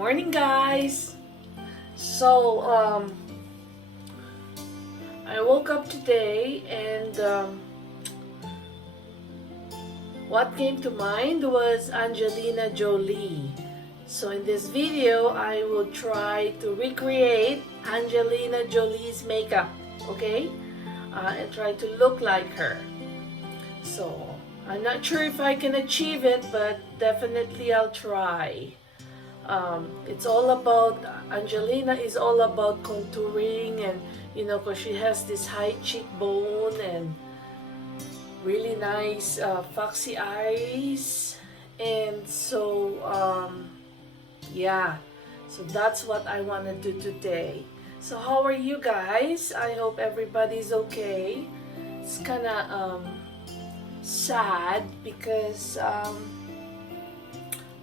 Morning, guys. So, I woke up today and what came to mind was Angelina Jolie. So in this video, I will try to recreate Angelina Jolie's makeup, okay? And try to look like her. So, I'm not sure if I can achieve it, but definitely I'll try. It's all about, Angelina is all about contouring and, because she has this high cheekbone and really nice foxy eyes. And so, yeah, so that's what I want to do today. So how are you guys? I hope everybody's okay. It's kind of sad because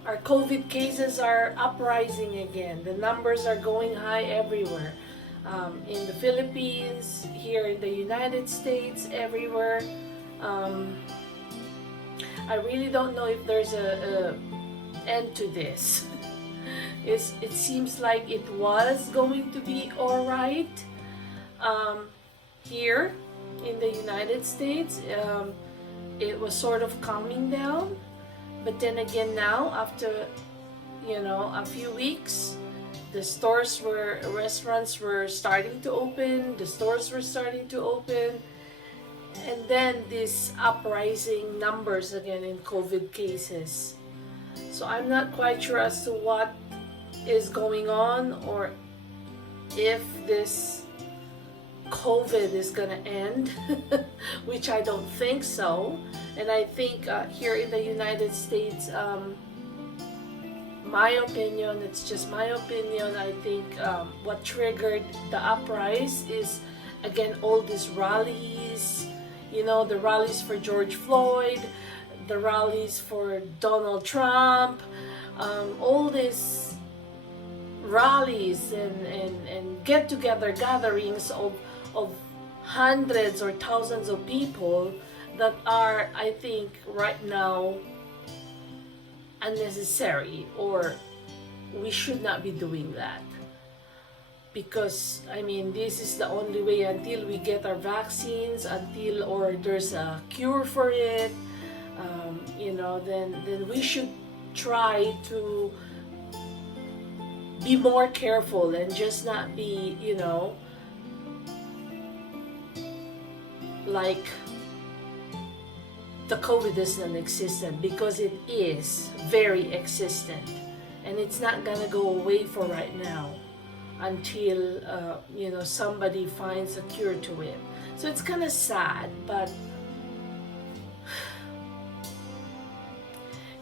our COVID cases are uprising again. The numbers are going high everywhere. In the Philippines, here in the United States, everywhere. I really don't know if there's a end to this. It seems like it was going to be alright here in the United States. It was sort of calming down. But then again now, after, a few weeks, restaurants were starting to open, the stores were starting to open, and then these uprising numbers again in COVID cases. So I'm not quite sure as to what is going on or if this COVID is gonna end, which I don't think so. And I think here in the United States, my opinion, it's just my opinion, I think what triggered the uprise is, again, all these rallies, the rallies for George Floyd, the rallies for Donald Trump, all these rallies and get-together gatherings of hundreds or thousands of people that are, I think, right now unnecessary, or we should not be doing that. Because, this is the only way until we get our vaccines, or there's a cure for it, then we should try to be more careful and just not be, like the COVID is non-existent, because it is very existent and it's not gonna go away for right now until somebody finds a cure to it. So it's kind of sad, but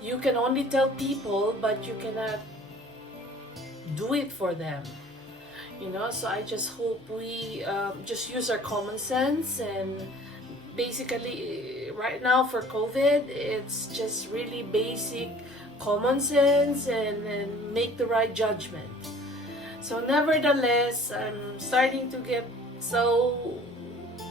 you can only tell people, but you cannot do it for them. So I just hope we just use our common sense, and basically right now for COVID, it's just really basic common sense and make the right judgment. So nevertheless, I'm starting to get so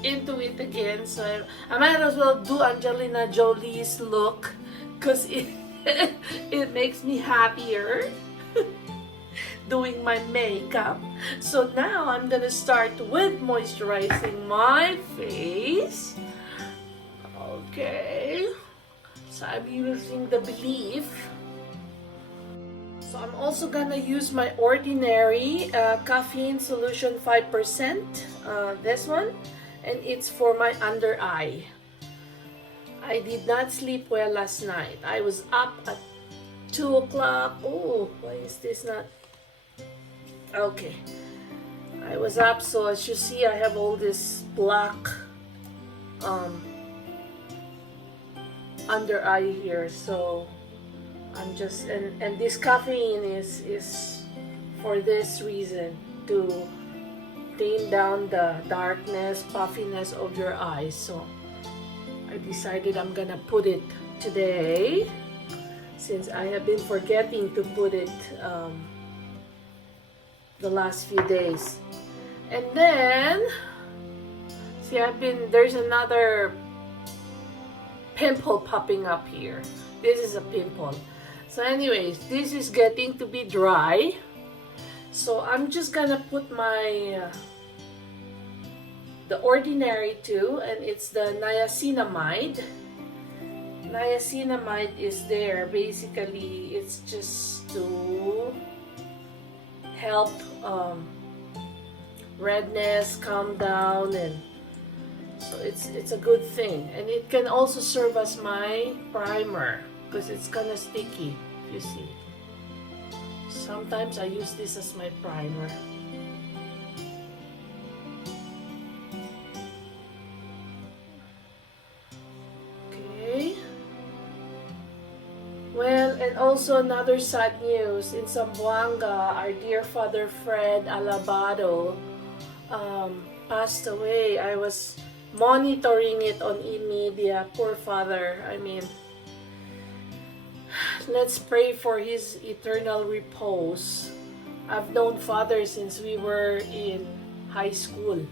into it again, so I might as well do Angelina Jolie's look because it makes me happier doing my makeup. So now I'm gonna start with moisturizing my face. Okay, so I'm using the Believe. So I'm also gonna use my Ordinary caffeine solution 5%, this one, and it's for my under eye. I did not sleep well last night. I was up at 2 o'clock. Oh, why is this not? Okay. I was up, so as you see, I have all this black under eye here. So I'm just, and this caffeine is for this reason, to tame down the darkness, puffiness of your eyes. So I decided I'm gonna put it today, since I have been forgetting to put it the last few days. And then, see, there's another pimple popping up here. This is a pimple. So anyways, this is getting to be dry. So I'm just gonna put my the ordinary too, and it's the niacinamide. Niacinamide is there. Basically, it's just to help redness calm down, and so it's a good thing. And it can also serve as my primer because it's kind of sticky, you see. Sometimes I use this as my primer. Okay. Well, and also another sad news. In Zamboanga, our dear Father Fred Alabado passed away. I was monitoring it on e-media. Poor father. I mean, let's pray for his eternal repose. I've known Father since we were in high school.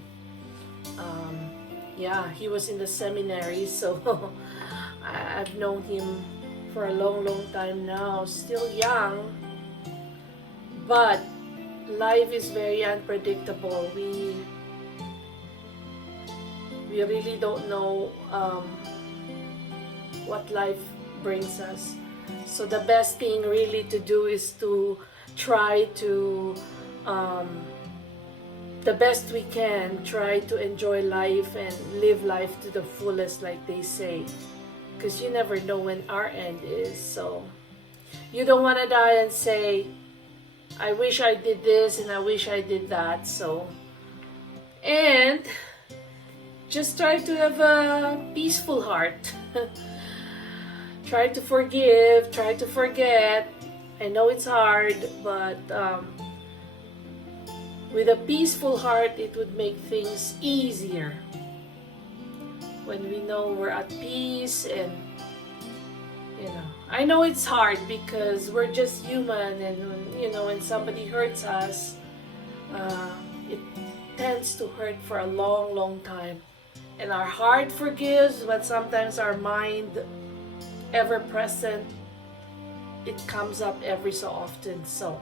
Yeah, he was in the seminary, so I've known him for a long time now. Still young, but life is very unpredictable. We really don't know what life brings us. So the best thing really to do is to try to the best we can, try to enjoy life and live life to the fullest, like they say, because you never know when our end is. So you don't want to die and say, I wish I did this and I wish I did that. So, and just try to have a peaceful heart. Try to forgive, try to forget. I know it's hard, but with a peaceful heart, it would make things easier. When we know we're at peace, and I know it's hard because we're just human, and when somebody hurts us, it tends to hurt for a long time. And our heart forgives, but sometimes our mind, ever present, it comes up every so often. So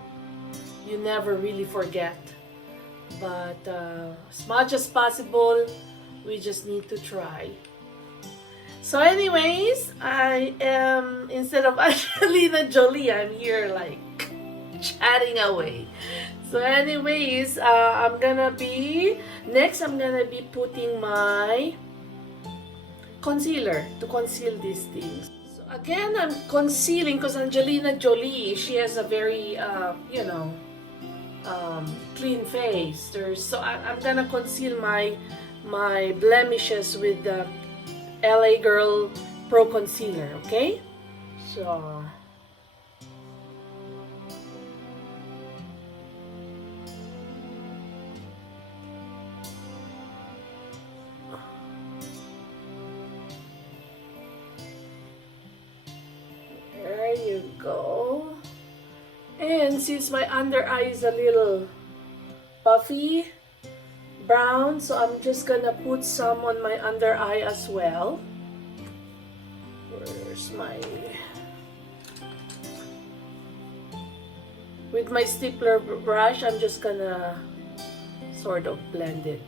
you never really forget. But as much as possible, we just need to try. So anyways, I am, instead of Angelina Jolie, I'm here like chatting away. So anyways, I'm gonna be putting my concealer to conceal these things. So again, I'm concealing because Angelina Jolie, she has a very, clean face. So I'm gonna conceal my blemishes with the LA Girl Pro Concealer, okay? So there you go. And since my under eye is a little puffy brown, so I'm just gonna put some on my under eye as well. Where's my... With my stippler brush, I'm just gonna sort of blend it.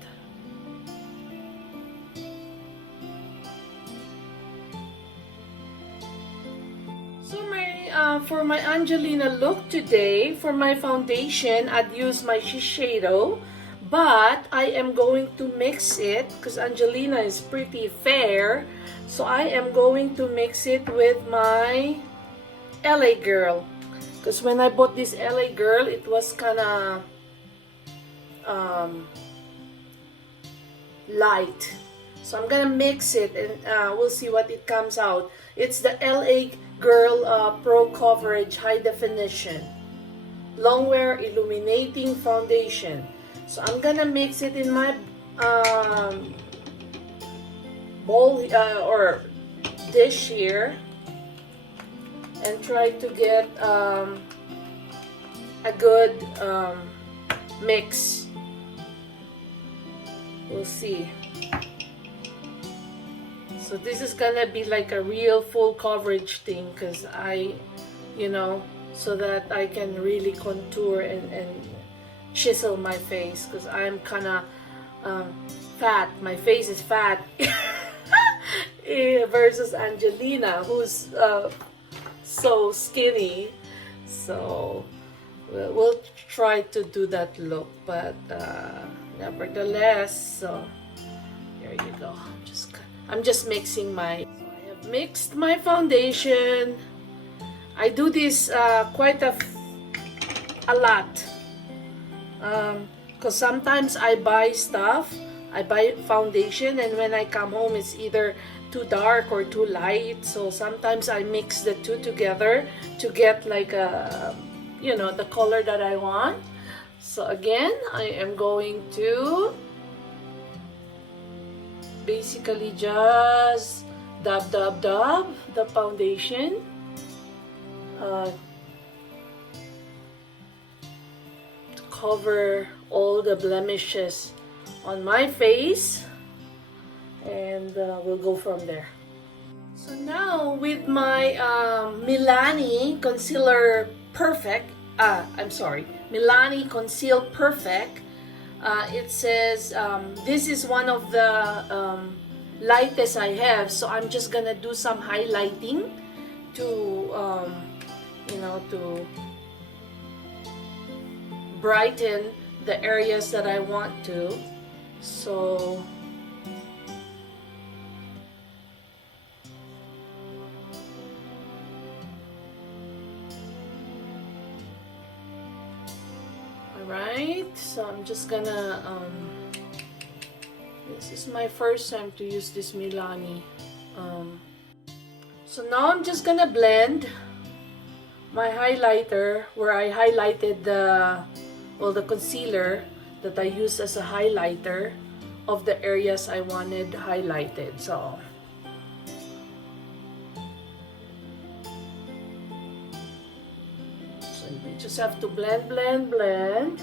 For my Angelina look today, for my foundation, I'd use my Shiseido, but I am going to mix it because Angelina is pretty fair, so I am going to mix it with my LA Girl, because when I bought this LA Girl, it was kinda light. So I'm gonna mix it, and we'll see what it comes out. It's the LA Girl Pro Coverage High Definition Longwear Illuminating Foundation. So I'm gonna mix it in my bowl or dish here, and try to get a good mix. We'll see. So this is gonna be like a real full coverage thing because I you know, so that I can really contour and chisel my face, because I'm kind of fat. My face is fat versus Angelina, who's so skinny. So we'll try to do that look, but nevertheless, so there you go. I'm just mixing my. So I have mixed my foundation. I do this quite a lot, because sometimes I buy stuff. I buy foundation, and when I come home, it's either too dark or too light. So sometimes I mix the two together to get like a, you know, the color that I want. So again, I am going to basically just dab the foundation. To cover all the blemishes on my face, and we'll go from there. So now with my Milani Concealer Perfect, Milani Conceal Perfect, it says this is one of the lightest I have, so I'm just gonna do some highlighting to you know, to brighten the areas that I want to. So alright, so I'm just gonna this is my first time to use this Milani. So now I'm just gonna blend my highlighter, where I highlighted the concealer that I used as a highlighter of the areas I wanted highlighted. So you just have to blend.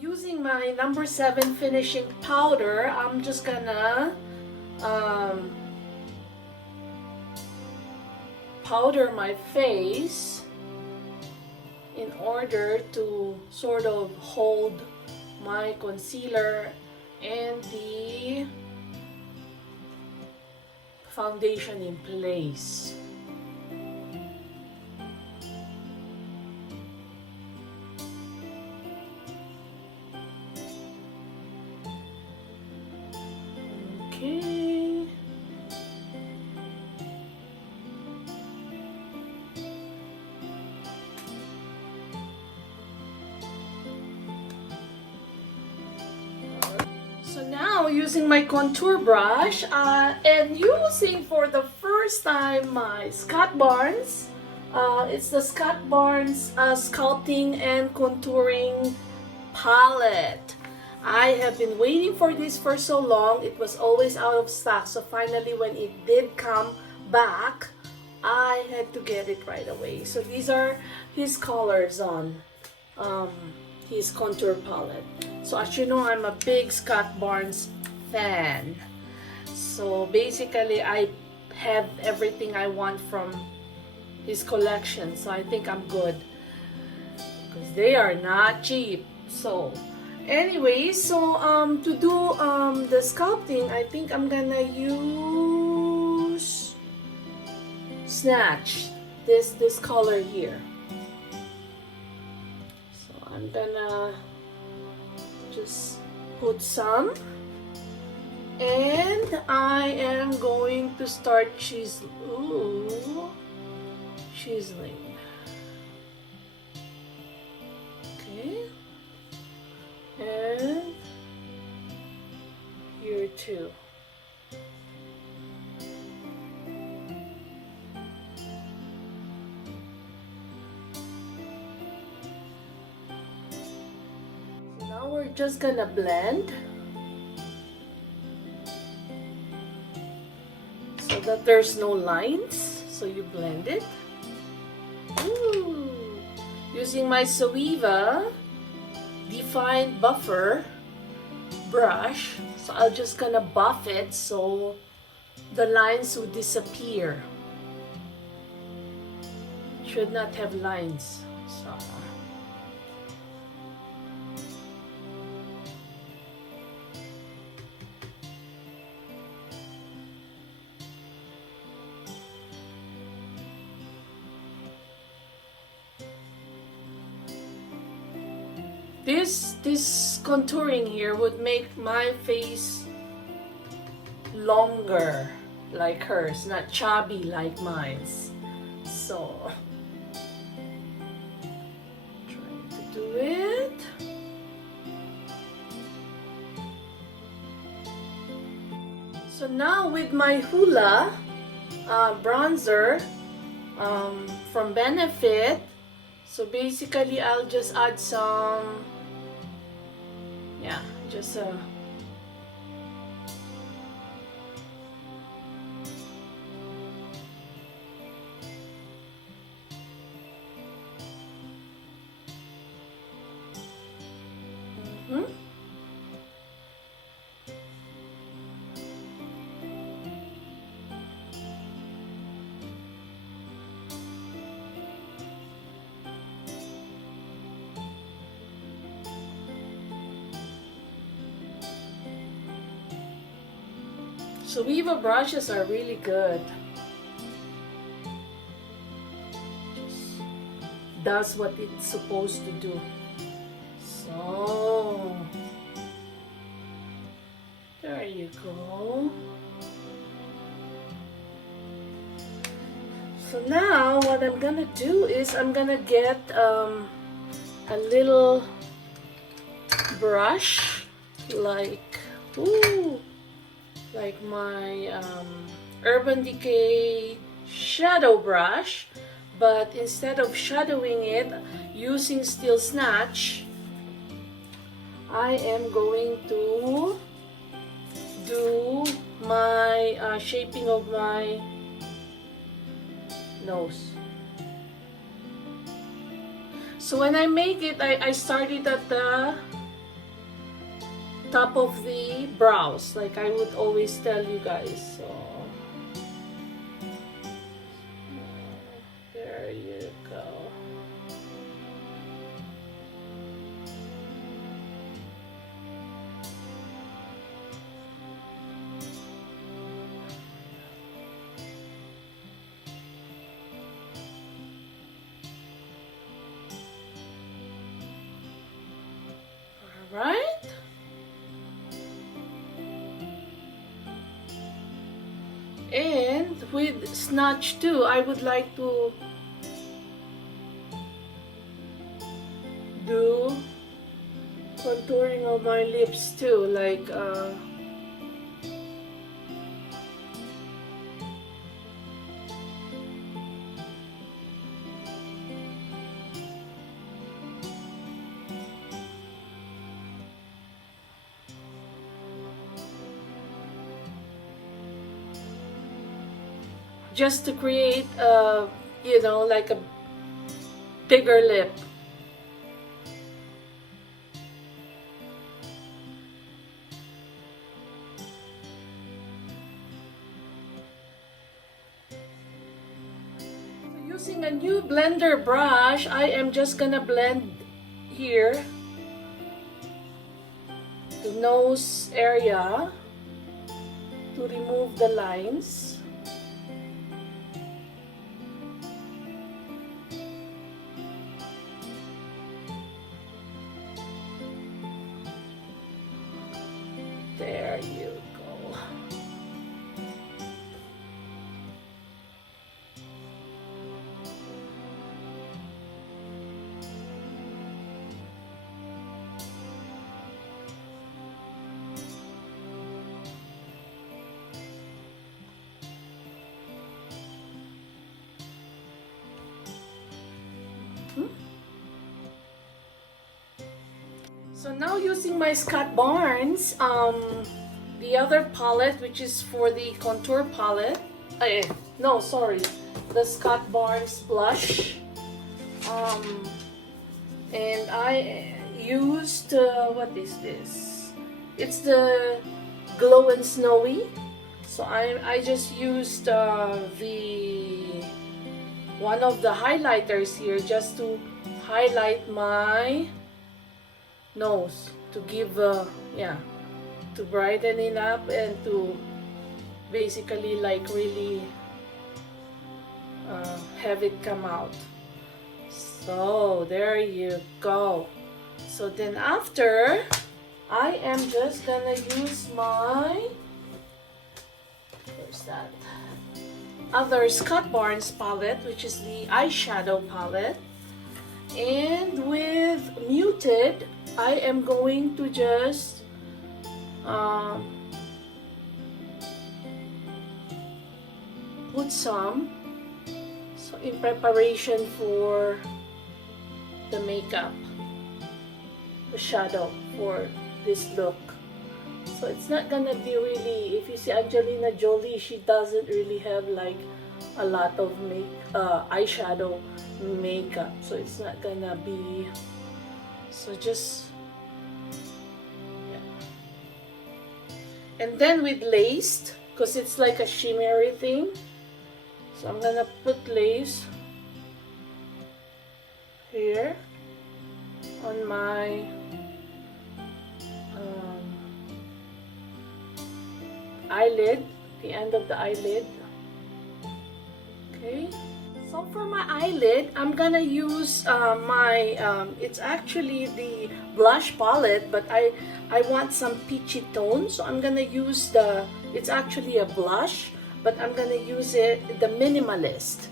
Using my number 7 finishing powder, I'm just gonna powder my face in order to sort of hold my concealer and the foundation in place. Okay. So now using my contour brush and using for the first time my Scott Barnes. It's the Scott Barnes Sculpting and Contouring Palette. I have been waiting for this for so long. It was always out of stock. So finally, when it did come back, I had to get it right away. So these are his colors on his contour palette. So as you know, I'm a big Scott Barnes fan. So basically, I have everything I want from his collection. So I think I'm good, because they are not cheap. So anyway, so to do the sculpting, I think I'm gonna use Snatch, this color here. So I'm gonna just put some, and I am going to start chiseling. Okay. And here too. So now we're just gonna blend so that there's no lines. So you blend it. Ooh. You using my Zoeva Defined Buffer brush. So I'm just gonna buff it so the lines will disappear. Should not have lines. So this contouring here would make my face longer like hers, not chubby like mine's. So trying to do it. So now with my Hoola bronzer from Benefit, so basically I'll just add some, yeah, just a Zoeva brushes are really good. Just does what it's supposed to do. So there you go. So now what I'm gonna do is I'm gonna get a little brush like like my Urban Decay shadow brush, but instead of shadowing it using Steel Snatch, I am going to do my shaping of my nose. So when I make it, I started at the top of the brows, like I would always tell you guys. So there you go. All right. And with Snatch too, I would like to do contouring of my lips too, like just to create you know, like a bigger lip. So using a new blender brush, I am just gonna blend here the nose area to remove the lines. There you go. So now using my Scott Barnes, the other palette, which is for the contour palette, no, sorry, the Scott Barnes blush And I used, what is this? It's the Glow and Snowy. So I just used the one of the highlighters here just to highlight my nose, to give yeah, to brighten it up and to basically like really have it come out. So there you go. So then after, I am just gonna use my, where's that, other Scott Barnes palette, which is the eyeshadow palette. And with Muted, I am going to just put some, so in preparation for the makeup, the shadow for this look. So it's not gonna be really, if you see Angelina Jolie, she doesn't really have like a lot of eyeshadow makeup, so it's not gonna be, so just, yeah. And then with lace, because it's like a shimmery thing, so I'm gonna put lace here on my eyelid, the end of the eyelid. Okay, so for my eyelid, I'm gonna use my it's actually the blush palette, but I want some peachy tone, so I'm gonna use the, it's actually a blush, but I'm gonna use it, the Minimalist.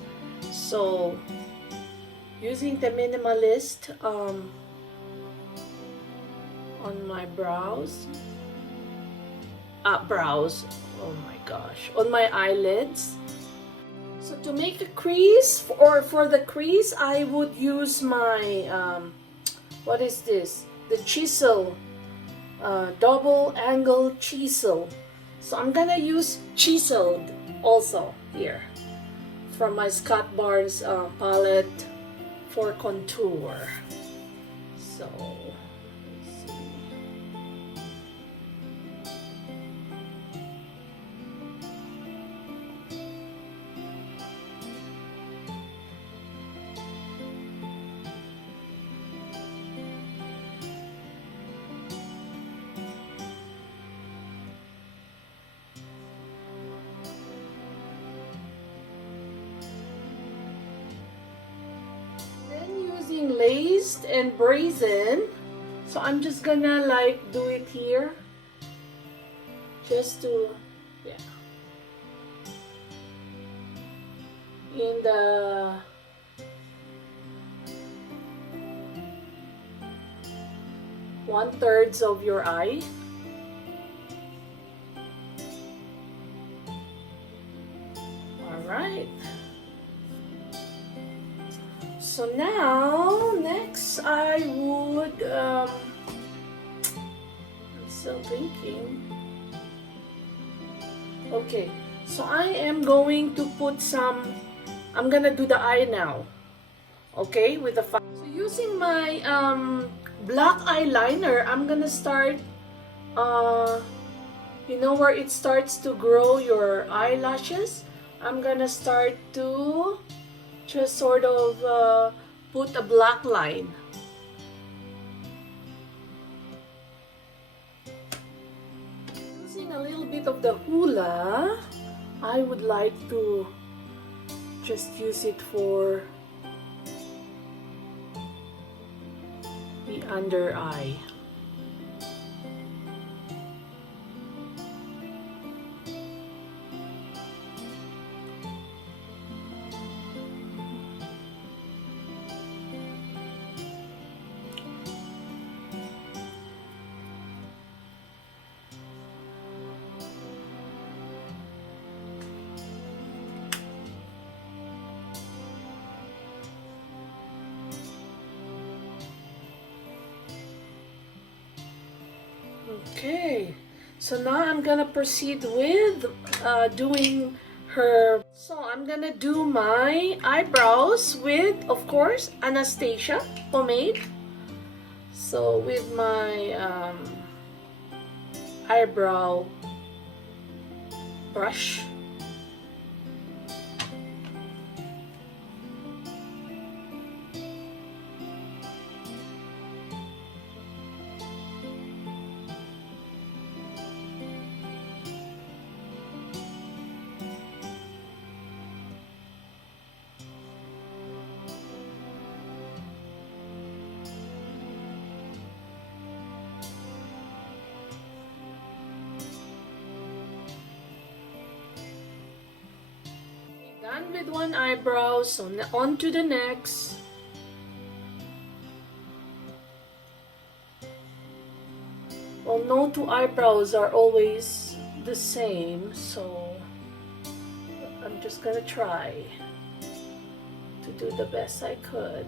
So using the Minimalist on my brows, oh my gosh, on my eyelids. So to make a crease, or for the crease, I would use my what is this, the chisel, double angle chisel. So I'm gonna use chiseled also here from my Scott Barnes palette for contour. So let's see. Laced and brazen, so I'm just gonna like do it here, just to, yeah, in the one-third of your eye. All right. So now, next I would, I'm still thinking. Okay, so I am going to put some, I'm gonna do the eye now. Okay, with the, so using my black eyeliner, I'm gonna start, you know where it starts to grow your eyelashes? I'm gonna start to just sort of put a black line. Using a little bit of the hula, I would like to just use it for the under eye. Okay, so now I'm gonna proceed with doing her. So I'm gonna do my eyebrows with, of course, Anastasia pomade. So with my eyebrow brush, done with one eyebrow, so on to the next. Well, no two eyebrows are always the same, so I'm just gonna try to do the best I could.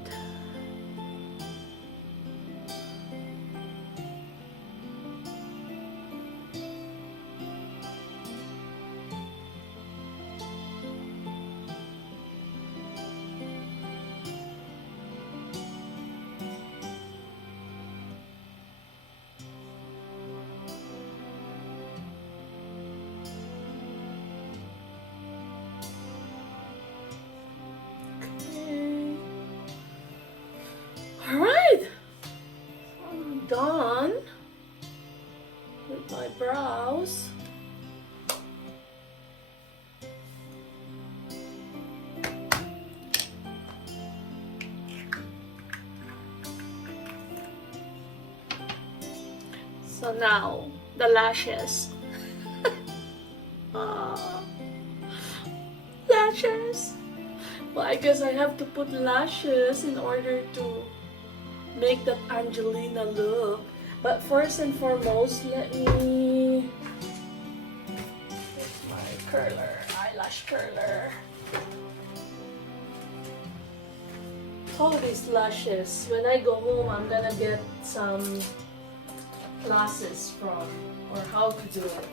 Alright, I'm done with my brows. So now, the lashes. Lashes! Well, I guess I have to put lashes in order to make that Angelina look. But first and foremost, let me get my curler, eyelash curler. All these lashes, when I go home, I'm gonna get some classes from, or how to do it.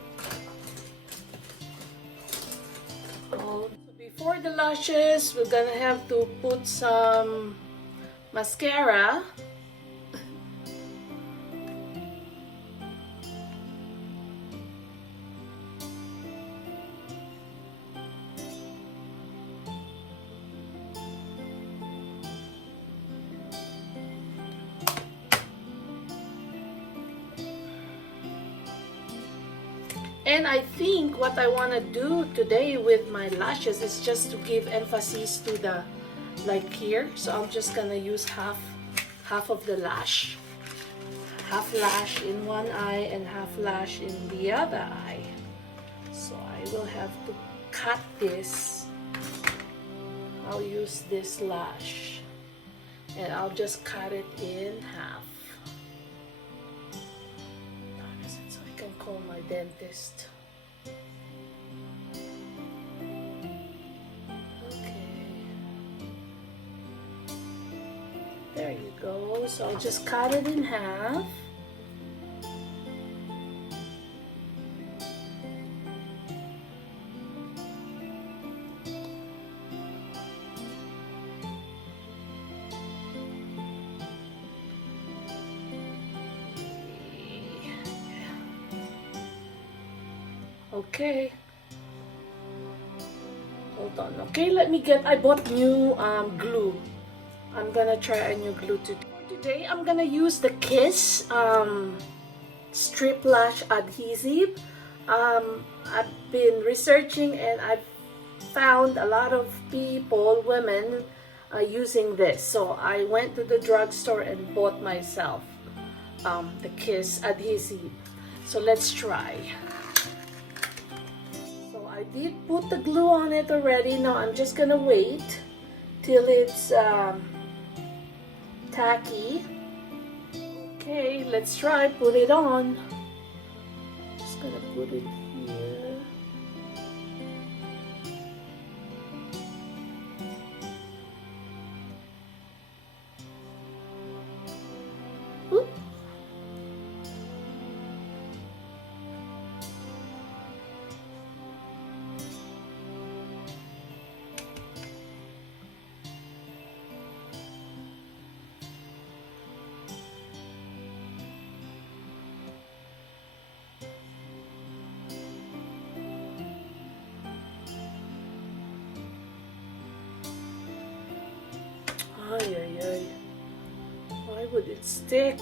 So before the lashes, we're gonna have to put some mascara. And I think what I want to do today with my lashes is just to give emphasis to the, like here. So I'm just gonna use half of the lash. Half lash in one eye and half lash in the other eye. So I will have to cut this. I'll use this lash. And I'll just cut it in half. So I can call my dentist. Okay. There you go. So I'll just cut it in half. Okay. Hold on. Okay, let me get, I bought new glue. I'm gonna try a new glue today. Today I'm gonna use the Kiss strip lash adhesive. I've been researching and I've found a lot of people, women, using this. So I went to the drugstore and bought myself the Kiss adhesive. So let's try. So I did put the glue on it already. Now I'm just gonna wait till it's tacky. Okay, let's try. Put it on. Just gonna put it here. Oop. would it stick?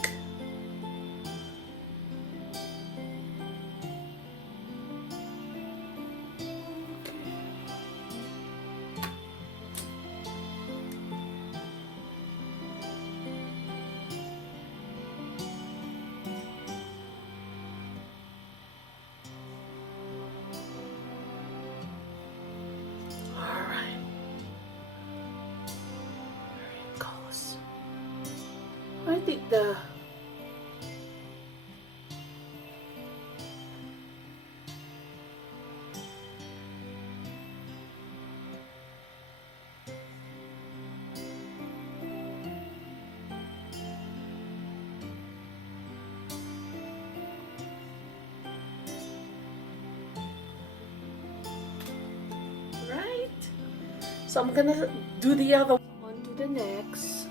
I think the right. So I'm gonna do the other one. On to the next.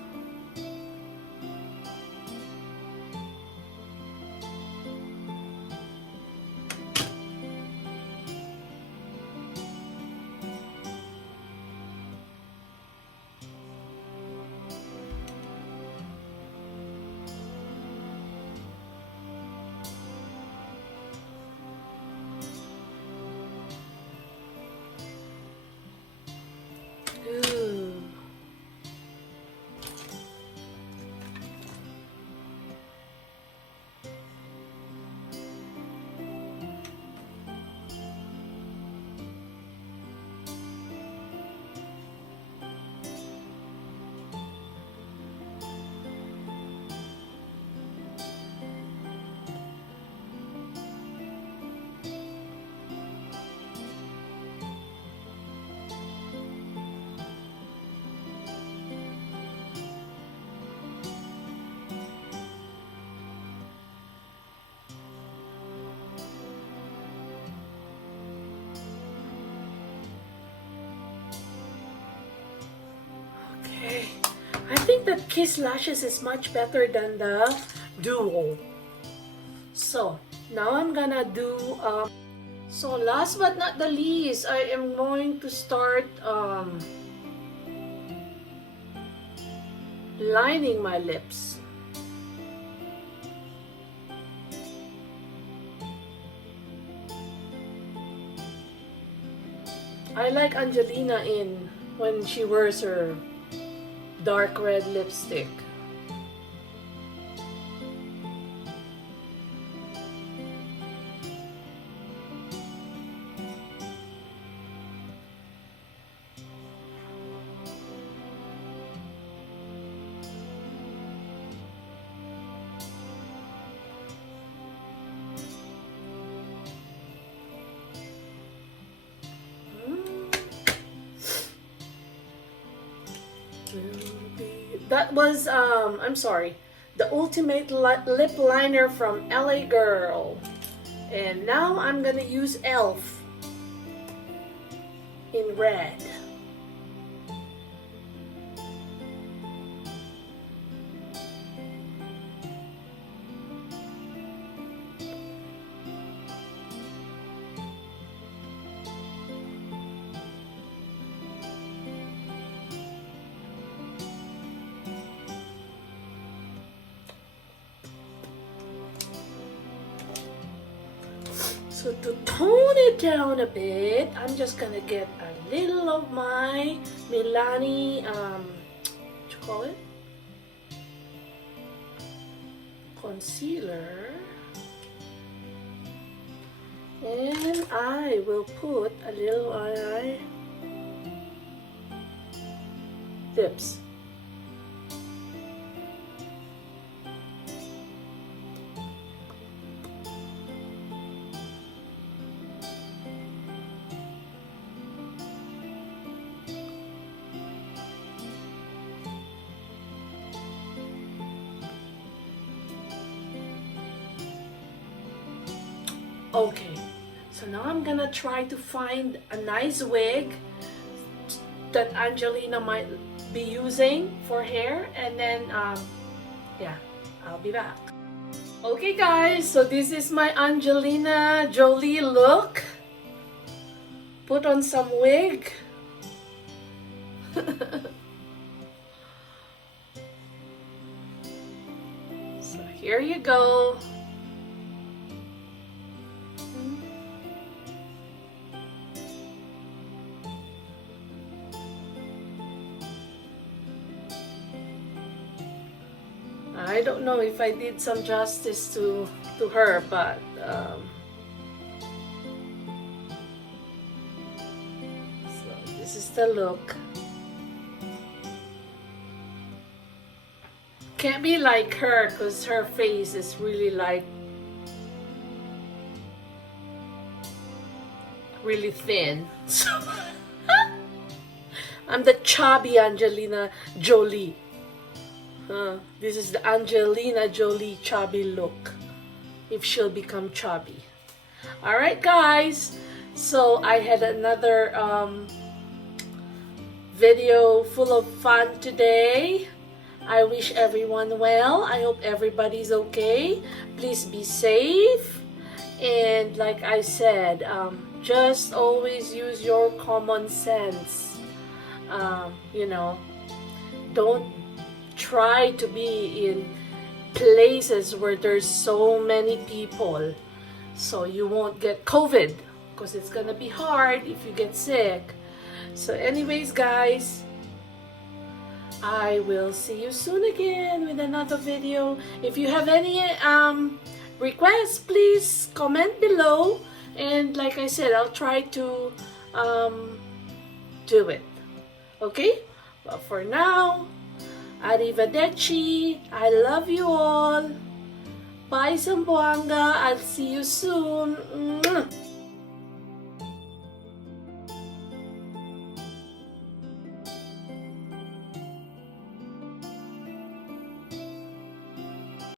Ooh. Okay, I think that Kiss Lashes is much better than the Duo. So now I'm gonna do so last but not the least, I am going to start lining my lips. I like Angelina in when she wears her dark red lipstick. That was, I'm sorry, the Ultimate Lip Liner from LA Girl. And now I'm gonna use e.l.f. in red. So to tone it down a bit, I'm just gonna get a little of my Milani, what you call it? Concealer. And I will put a little on my lips. Okay, so now I'm gonna try to find a nice wig that Angelina might be using for hair, and then yeah, I'll be back. Okay guys, so this is my Angelina Jolie look. Put on some wig. Here you go. I don't know if I did some justice to her, but so this is the look. Can't be like her because her face is really like really thin. So I'm the chubby Angelina Jolie. This is the Angelina Jolie chubby look, if she'll become chubby. Alright guys, so I had another video full of fun today. I wish everyone well. I hope everybody's okay. Please be safe. And like I said, just always use your common sense. You know, don't try to be in places where there's so many people, so you won't get COVID, because it's gonna be hard if you get sick. So anyways guys, I will see you soon again with another video. If you have any requests, please comment below, and like I said, I'll try to do it. Okay, but for now, arrivederci. I love you all. Bye, Zamboanga. I'll see you soon.